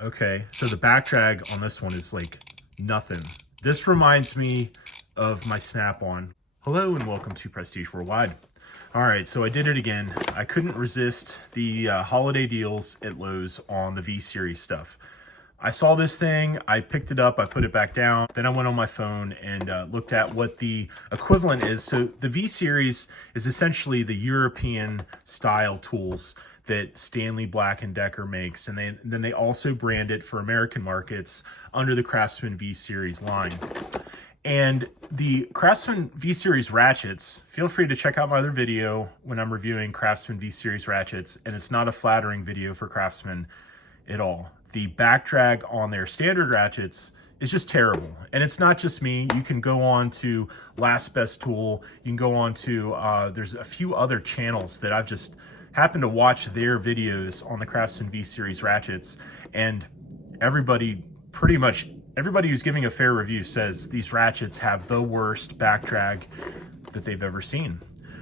Okay, so the back drag on this one is like nothing. This reminds me of my Snap-on. Hello and welcome to Prestige Worldwide. All right, so I did it again. I couldn't resist the holiday deals at Lowe's on the V-Series stuff. I saw this thing, I picked it up, I put it back down, then I went on my phone and looked at what the equivalent is. So the V-Series is essentially the European style tools that Stanley Black & Decker makes, and then they also brand it for American markets under the Craftsman V-Series line. And the Craftsman V-Series ratchets, feel free to check out my other video when I'm reviewing Craftsman V-Series ratchets, and it's not a flattering video for Craftsman at all. The back drag on their standard ratchets is just terrible. And it's not just me. You can go on to Last Best Tool. You can go on to, there's a few other channels that I've just happened to watch their videos on the Craftsman V-Series ratchets. And pretty much everybody who's giving a fair review says these ratchets have the worst back drag that they've ever seen.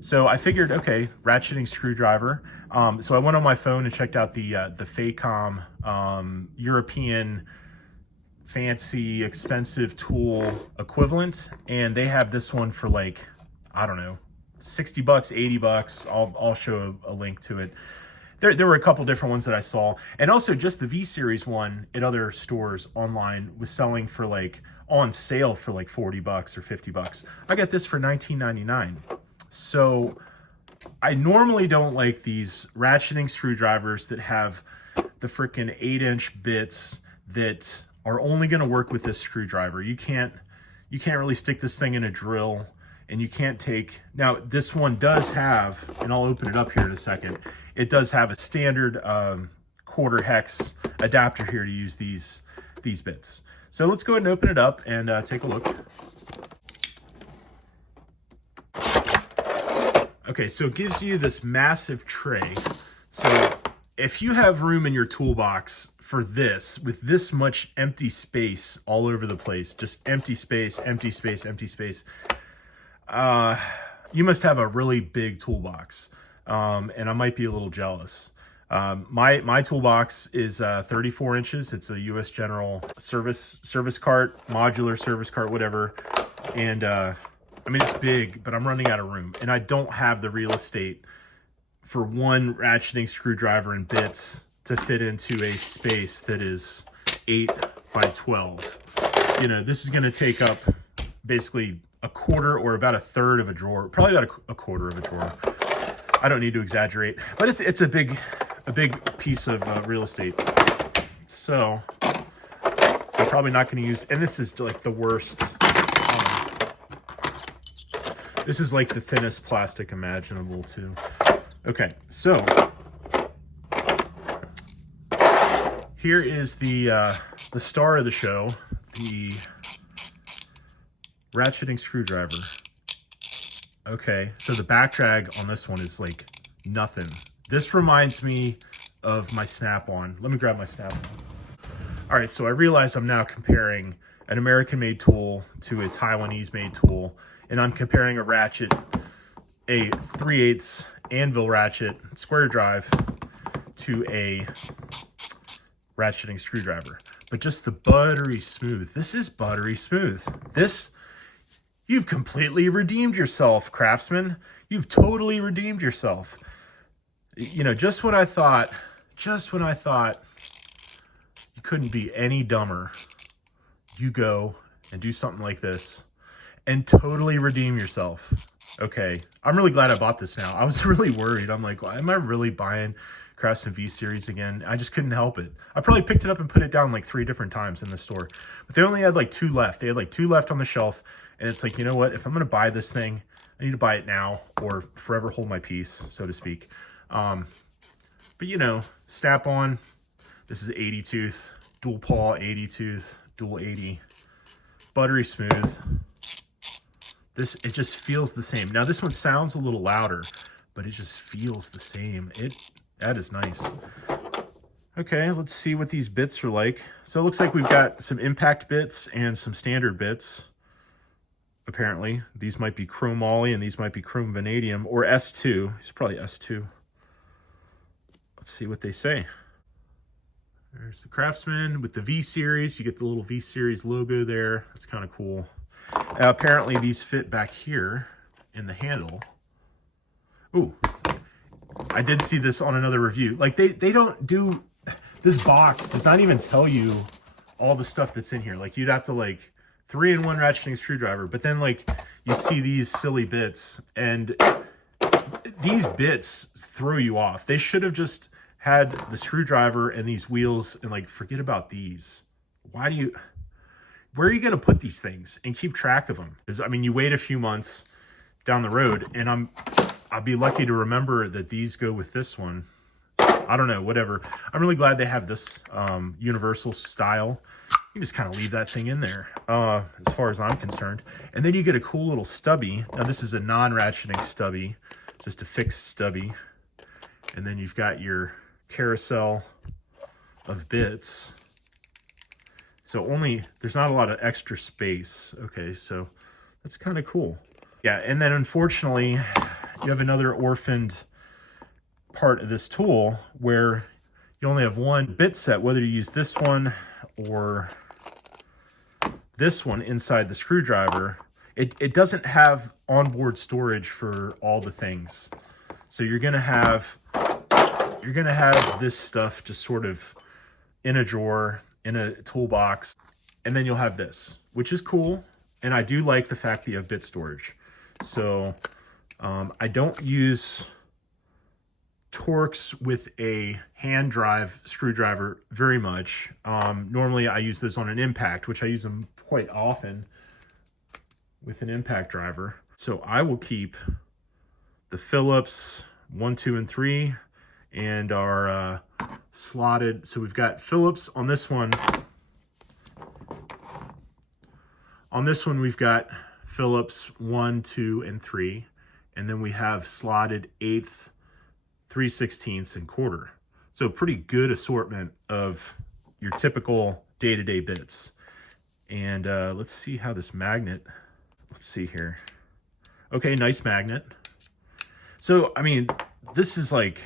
So I figured, okay, ratcheting screwdriver. So I went on my phone and checked out the Facom European fancy expensive tool equivalent, and they have this one for like, I don't know, 60 bucks, 80 bucks. I'll show a link to it. There were a couple different ones that I saw, and also just the V-Series one at other stores online was selling for like on sale for like 40 bucks or 50 bucks. I got this for $19.99. So I normally don't like these ratcheting screwdrivers that have the freaking 8-inch bits that are only going to work with this screwdriver. You can't really stick this thing in a drill, and you can't take, now this one does have, and I'll open it up here in a second, it does have a standard quarter hex adapter here to use these bits. So let's go ahead and open it up and take a look. Okay, so it gives you this massive tray. So if you have room in your toolbox for this, with this much empty space all over the place, just empty space, empty space, empty space, you must have a really big toolbox. And I might be a little jealous. My toolbox is 34 inches. It's a US General service cart, modular service cart, whatever. And I mean, it's big, but I'm running out of room, and I don't have the real estate for one ratcheting screwdriver and bits to fit into a space that is 8 by 12. You know, this is going to take up basically a quarter or about a third of a drawer, probably about a quarter of a drawer. I don't need to exaggerate, but it's a big piece of real estate. So I'm probably not going to use, and this is like the worst. This is like the thinnest plastic imaginable too. Okay, so here is the star of the show, the ratcheting screwdriver. Okay, so the back drag on this one is like nothing. This reminds me of my Snap-on. Let me grab my Snap-on. All right, so I realize I'm now comparing an American-made tool to a Taiwanese-made tool, and I'm comparing a ratchet, a 3/8 anvil ratchet square drive, to a ratcheting screwdriver. But just the buttery smooth. This is buttery smooth. You've completely redeemed yourself, Craftsman. You've totally redeemed yourself. You know, just when I thought you couldn't be any dumber, you go and do something like this and totally redeem yourself. Okay, I'm really glad I bought this now. I was really worried. I'm like, am I really buying Craftsman V-Series again? I just couldn't help it. I probably picked it up and put it down like 3 different times in the store. But they only had like 2 left. They had like 2 left on the shelf. And it's like, you know what? If I'm going to buy this thing, I need to buy it now or forever hold my peace, so to speak. But you know, Snap-on. This is 80 tooth, dual paw 80 tooth, dual 80. Buttery smooth. It just feels the same. Now this one sounds a little louder, but it just feels the same. That is nice. Okay, let's see what these bits are like. So it looks like we've got some impact bits and some standard bits. Apparently, these might be chrome moly and these might be chrome vanadium, or S2. It's probably S2. Let's see what they say. There's the Craftsman with the V series. You get the little V series logo there. That's kind of cool. Apparently these fit back here in the handle. Ooh, I did see this on another review. Like they don't do, this box does not even tell you all the stuff that's in here. Like you'd have to like 3-in-1 ratcheting screwdriver, but then like you see these silly bits, and these bits throw you off. They should have just had the screwdriver and these wheels and like forget about these. Why do you, where are you going to put these things and keep track of them? Because I mean, you wait a few months down the road and I'll be lucky to remember that these go with this one. I don't know, whatever. I'm really glad they have this universal style. You just kind of leave that thing in there as far as I'm concerned. And then you get a cool little stubby. Now this is a non-ratcheting stubby, just a fixed stubby. And then you've got your carousel of bits. So there's not a lot of extra space. Okay, so that's kind of cool. Yeah, and then unfortunately, you have another orphaned part of this tool where you only have one bit set, whether you use this one or this one inside the screwdriver. It doesn't have onboard storage for all the things. So you're gonna have this stuff just sort of in a drawer, in a toolbox, and then you'll have this, which is cool. And I do like the fact that you have bit storage. So I don't use Torx with a hand drive screwdriver very much. Normally I use this on an impact, which I use them quite often with an impact driver. So I will keep the Phillips 1, 2, and 3 and our slotted. So we've got Phillips on this one. On this one, we've got Phillips 1, 2, and 3. And then we have slotted 1/8, 3/16, and 1/4. So pretty good assortment of your typical day-to-day bits. And let's see how this magnet, let's see here. Okay, nice magnet. So, I mean, this is like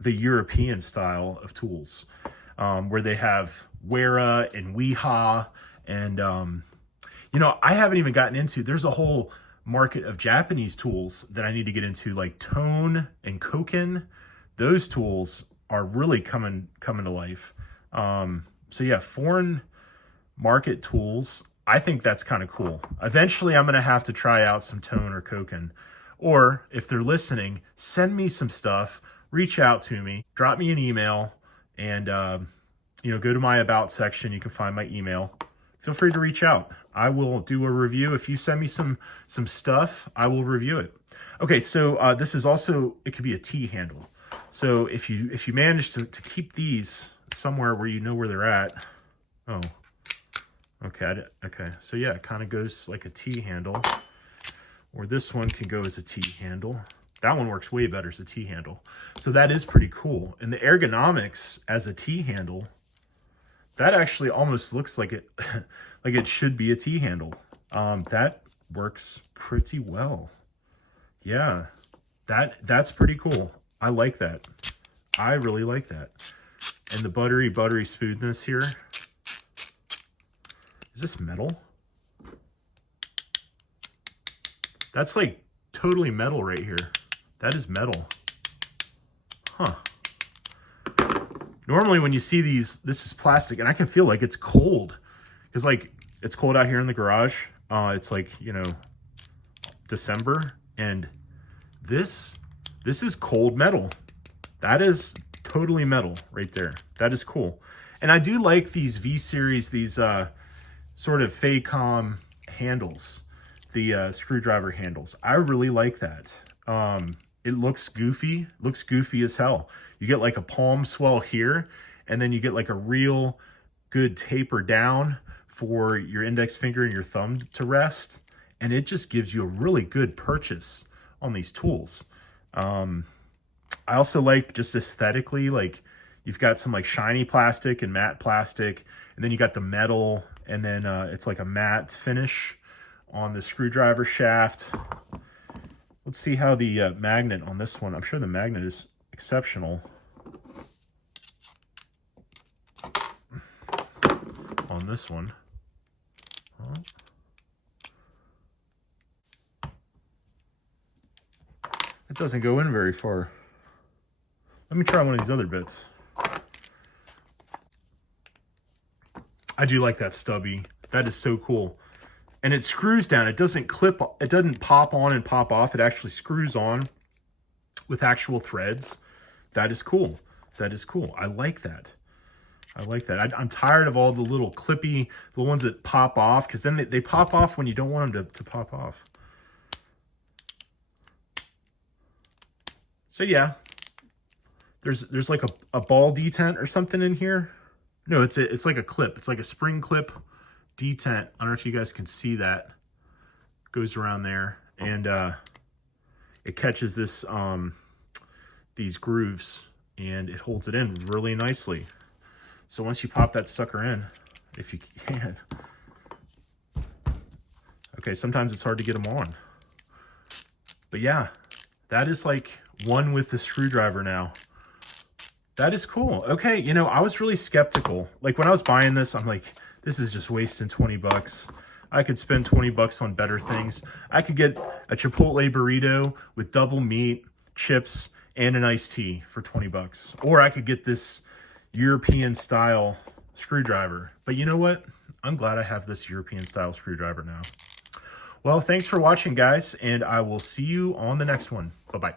the European style of tools, where they have Wera and Weha, and you know, I haven't even gotten into, there's a whole market of Japanese tools that I need to get into, like Tone and Koken. Those tools are really coming to life. So yeah, foreign market tools, I think that's kind of cool. Eventually I'm going to have to try out some Tone or Koken. Or if they're listening, send me some stuff, reach out to me, drop me an email, and you know, go to my about section. You can find my email. Feel free to reach out. I will do a review. If you send me some stuff, I will review it. Okay, so this is also, it could be a T handle. So if you manage to keep these somewhere where you know where they're at. Oh, okay, okay. So yeah, it kind of goes like a T handle. Or this one can go as a T handle. That one works way better as a T handle. So that is pretty cool. And the ergonomics as a T handle, that actually almost looks like it like it should be a T handle. That works pretty well. Yeah, that's pretty cool. I like that. I really like that. And the buttery smoothness here. Is this metal? That's like totally metal right here. That is metal. Huh. Normally when you see these, this is plastic, and I can feel like it's cold. Because like, it's cold out here in the garage. It's like, you know, December. And this is cold metal. That is totally metal right there. That is cool. And I do like these V-Series, these sort of Faycom handles. The screwdriver handles. I really like that. It looks goofy as hell. You get like a palm swell here, and then you get like a real good taper down for your index finger and your thumb to rest. And it just gives you a really good purchase on these tools. I also like just aesthetically, like you've got some like shiny plastic and matte plastic, and then you got the metal, and then it's like a matte finish on the screwdriver shaft. Let's see how the magnet on this one, I'm sure the magnet is exceptional. on this one. Oh. It doesn't go in very far. Let me try one of these other bits. I do like that stubby. That is so cool. And it screws down. It doesn't clip, it doesn't pop on and pop off. It actually screws on with actual threads. That is cool. That is cool. I like that. I like that. I'm tired of all the little clippy, the ones that pop off, because then they pop off when you don't want them to pop off. So yeah, there's like a ball detent or something in here. No, it's like a clip. It's like a spring clip detent. I don't know if you guys can see that. Goes around there, and it catches this these grooves, and it holds it in really nicely. So once you pop that sucker in, if you can. Okay, sometimes it's hard to get them on. But yeah, that is like one with the screwdriver now. That is cool. Okay, you know, I was really skeptical. Like when I was buying this, I'm like, this is just wasting 20 bucks. I could spend 20 bucks on better things. I could get a Chipotle burrito with double meat, chips, and an iced tea for 20 bucks. Or I could get this European style screwdriver. But you know what? I'm glad I have this European style screwdriver now. Well, thanks for watching, guys, and I will see you on the next one. Bye-bye.